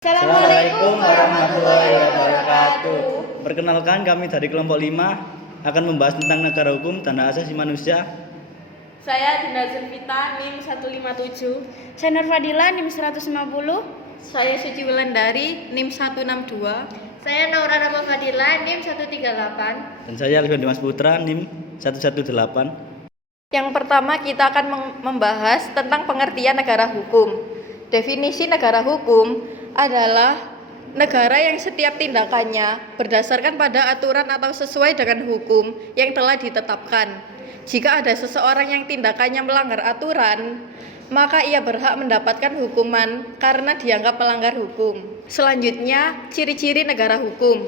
Assalamualaikum warahmatullahi wabarakatuh. Perkenalkan, kami dari kelompok 5 akan membahas tentang negara hukum dan hak asasi manusia. Saya Dinda Zulfita, NIM 157. Saya Nur Fadila, NIM 150. Saya Suci Wulandari, NIM 162. Saya Naura Rama Fadila, NIM 138. Dan saya Alfian Dimas Putra, NIM 118. Yang pertama kita akan membahas tentang pengertian negara hukum. Definisi negara hukum adalah negara yang setiap tindakannya berdasarkan pada aturan atau sesuai dengan hukum yang telah ditetapkan. Jika ada seseorang yang tindakannya melanggar aturan, maka ia berhak mendapatkan hukuman karena dianggap melanggar hukum. Selanjutnya, ciri-ciri negara hukum.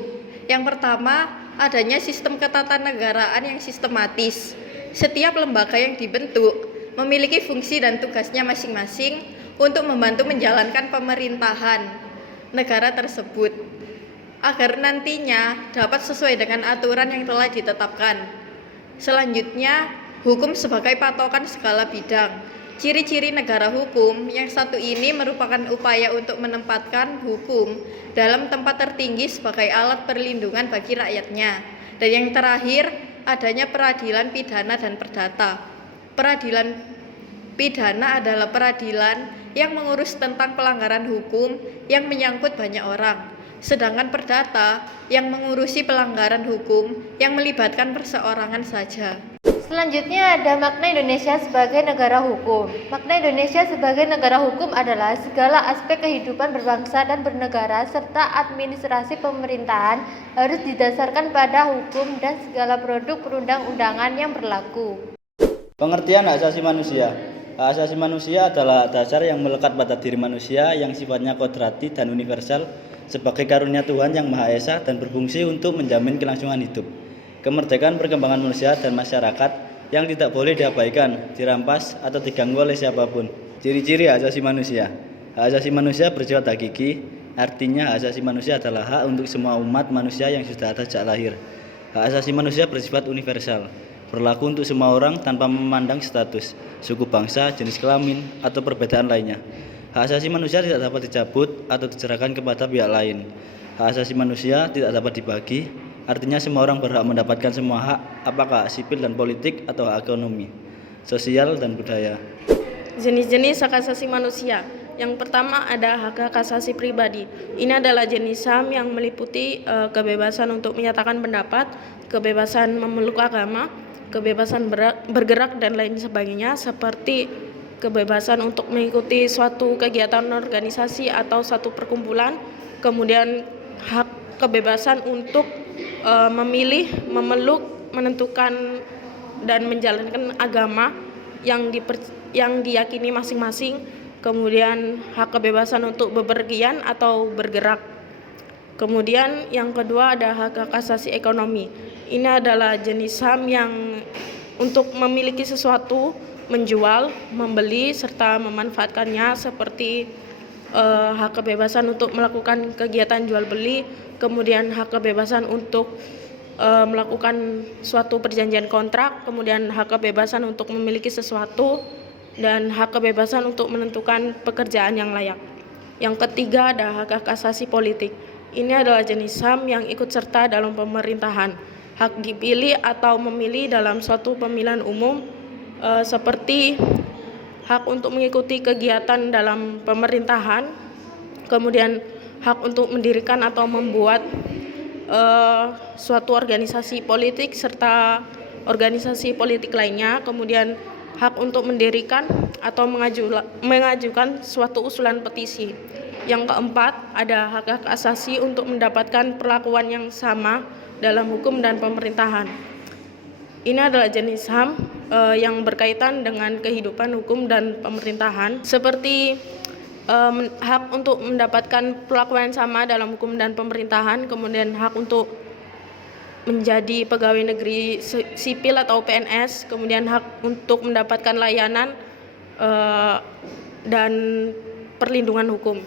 Yang pertama, adanya sistem ketatanegaraan yang sistematis. Setiap lembaga yang dibentuk memiliki fungsi dan tugasnya masing-masing untuk membantu menjalankan pemerintahan negara tersebut agar nantinya dapat sesuai dengan aturan yang telah ditetapkan. Selanjutnya, hukum sebagai patokan segala bidang. Ciri-ciri negara hukum yang satu ini merupakan upaya untuk menempatkan hukum dalam tempat tertinggi sebagai alat perlindungan bagi rakyatnya. Dan yang terakhir, adanya peradilan pidana dan perdata. Peradilan pidana adalah peradilan yang mengurus tentang pelanggaran hukum yang menyangkut banyak orang. Sedangkan perdata yang mengurusi pelanggaran hukum yang melibatkan perseorangan saja. Selanjutnya ada makna Indonesia sebagai negara hukum. Makna Indonesia sebagai negara hukum adalah segala aspek kehidupan berbangsa dan bernegara serta administrasi pemerintahan harus didasarkan pada hukum dan segala produk perundang-undangan yang berlaku. Pengertian hak asasi manusia. Hak asasi manusia adalah hak dasar yang melekat pada diri manusia yang sifatnya kodrati dan universal sebagai karunia Tuhan yang Maha Esa dan berfungsi untuk menjamin kelangsungan hidup, kemerdekaan perkembangan manusia dan masyarakat yang tidak boleh diabaikan, dirampas, atau diganggu oleh siapapun. Ciri-ciri hak asasi manusia. Hak asasi manusia bersifat hakiki, artinya hak asasi manusia adalah hak untuk semua umat manusia yang sudah ada sejak lahir. Hak asasi manusia bersifat universal, berlaku untuk semua orang tanpa memandang status, suku bangsa, jenis kelamin, atau perbedaan lainnya. Hak asasi manusia tidak dapat dicabut atau diserahkan kepada pihak lain. Hak asasi manusia tidak dapat dibagi, artinya semua orang berhak mendapatkan semua hak, apakah hak sipil dan politik atau hak ekonomi, sosial, dan budaya. Jenis-jenis hak asasi manusia. Yang pertama ada hak asasi pribadi. Ini adalah jenis HAM yang meliputi kebebasan untuk menyatakan pendapat, kebebasan memeluk agama, kebebasan bergerak dan lain sebagainya, seperti kebebasan untuk mengikuti suatu kegiatan organisasi atau suatu perkumpulan, kemudian hak kebebasan untuk memilih, memeluk, menentukan dan menjalankan agama yang diyakini masing-masing, kemudian hak kebebasan untuk bepergian atau bergerak. Kemudian yang kedua ada hak asasi ekonomi. Ini adalah jenis HAM yang untuk memiliki sesuatu, menjual, membeli, serta memanfaatkannya, seperti hak kebebasan untuk melakukan kegiatan jual beli, kemudian hak kebebasan untuk melakukan suatu perjanjian kontrak, kemudian hak kebebasan untuk memiliki sesuatu, dan hak kebebasan untuk menentukan pekerjaan yang layak. Yang ketiga ada hak asasi politik. Ini adalah jenis HAM yang ikut serta dalam pemerintahan, hak dipilih atau memilih dalam suatu pemilihan umum, seperti hak untuk mengikuti kegiatan dalam pemerintahan, kemudian hak untuk mendirikan atau membuat suatu organisasi politik serta organisasi politik lainnya, kemudian hak untuk mendirikan atau mengajukan suatu usulan petisi. Yang keempat ada hak asasi untuk mendapatkan perlakuan yang sama dalam hukum dan pemerintahan. Ini adalah jenis HAM yang berkaitan dengan kehidupan hukum dan pemerintahan, seperti hak untuk mendapatkan perlakuan yang sama dalam hukum dan pemerintahan, kemudian hak untuk menjadi pegawai negeri sipil atau PNS, kemudian hak untuk mendapatkan layanan dan perlindungan hukum.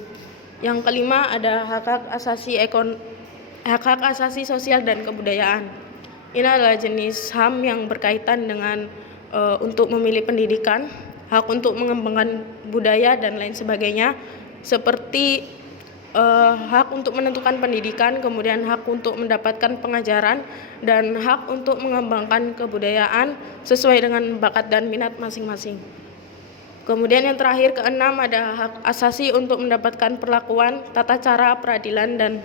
Yang kelima ada hak asasi sosial dan kebudayaan. Ini adalah jenis HAM yang berkaitan dengan untuk memilih pendidikan, hak untuk mengembangkan budaya dan lain sebagainya, seperti hak untuk menentukan pendidikan, kemudian hak untuk mendapatkan pengajaran, dan hak untuk mengembangkan kebudayaan sesuai dengan bakat dan minat masing-masing. Kemudian yang terakhir keenam ada hak asasi untuk mendapatkan perlakuan, tata cara, peradilan, dan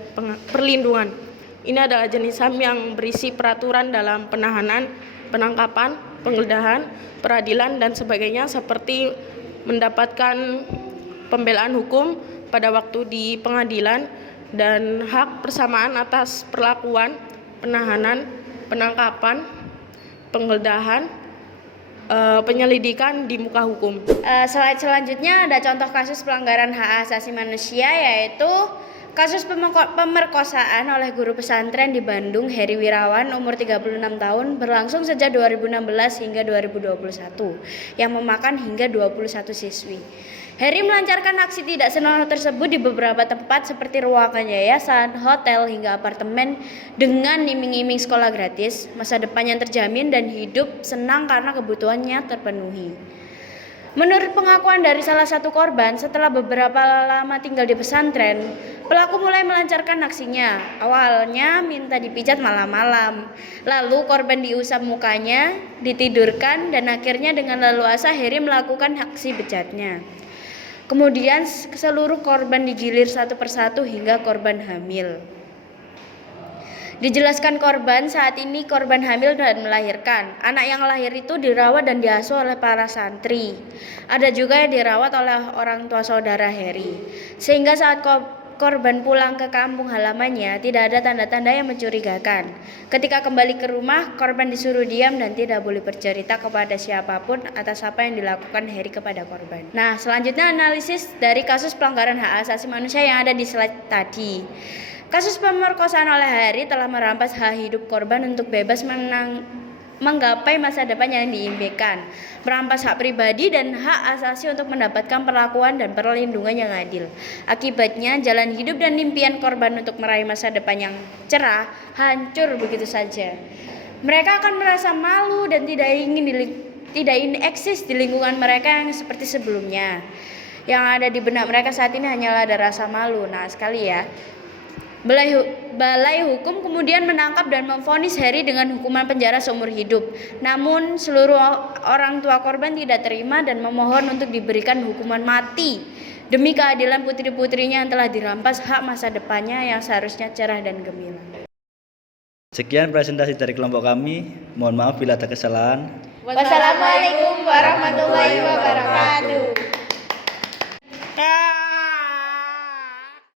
perlindungan. Ini adalah jenis HAM yang berisi peraturan dalam penahanan, penangkapan, penggeledahan, peradilan, dan sebagainya seperti mendapatkan pembelaan hukum pada waktu di pengadilan dan hak persamaan atas perlakuan, penahanan, penangkapan, penggeledahan, penyelidikan di muka hukum. Slide selanjutnya ada contoh kasus pelanggaran hak asasi manusia, yaitu kasus pemerkosaan oleh guru pesantren di Bandung, Heri Wirawan, umur 36 tahun, berlangsung sejak 2016 hingga 2021, yang memakan hingga 21 siswi. Heri melancarkan aksi tidak senonoh tersebut di beberapa tempat seperti ruangan yayasan, hotel, hingga apartemen dengan iming-iming sekolah gratis, masa depan yang terjamin, dan hidup senang karena kebutuhannya terpenuhi. Menurut pengakuan dari salah satu korban, setelah beberapa lama tinggal di pesantren, pelaku mulai melancarkan aksinya. Awalnya minta dipijat malam-malam, lalu korban diusap mukanya, ditidurkan, dan akhirnya dengan leluasa Heri melakukan aksi bejatnya. Kemudian seluruh korban digilir satu persatu hingga korban hamil. Dijelaskan korban, saat ini korban hamil dan melahirkan. Anak yang lahir itu dirawat dan diasuh oleh para santri. Ada juga yang dirawat oleh orang tua saudara Heri. Sehingga saat korban pulang ke kampung halamannya, tidak ada tanda-tanda yang mencurigakan. Ketika kembali ke rumah, korban disuruh diam dan tidak boleh bercerita kepada siapapun atas apa yang dilakukan Heri kepada korban. Nah, selanjutnya analisis dari kasus pelanggaran hak asasi manusia yang ada di slide tadi. Kasus pemerkosaan oleh Heri telah merampas hak hidup korban untuk bebas menggapai masa depan yang diimpikan, merampas hak pribadi dan hak asasi untuk mendapatkan perlakuan dan perlindungan yang adil. Akibatnya, jalan hidup dan impian korban untuk meraih masa depan yang cerah hancur begitu saja. Mereka akan merasa malu dan tidak ingin eksis di lingkungan mereka yang seperti sebelumnya. Yang ada di benak mereka saat ini hanyalah ada rasa malu. Nah, sekali ya. Balai Hukum kemudian menangkap dan memvonis Heri dengan hukuman penjara seumur hidup. Namun seluruh orang tua korban tidak terima dan memohon untuk diberikan hukuman mati demi keadilan putri-putrinya yang telah dirampas hak masa depannya yang seharusnya cerah dan gemilang. Sekian presentasi dari kelompok kami. Mohon maaf bila ada kesalahan. Wassalamualaikum warahmatullahi wabarakatuh.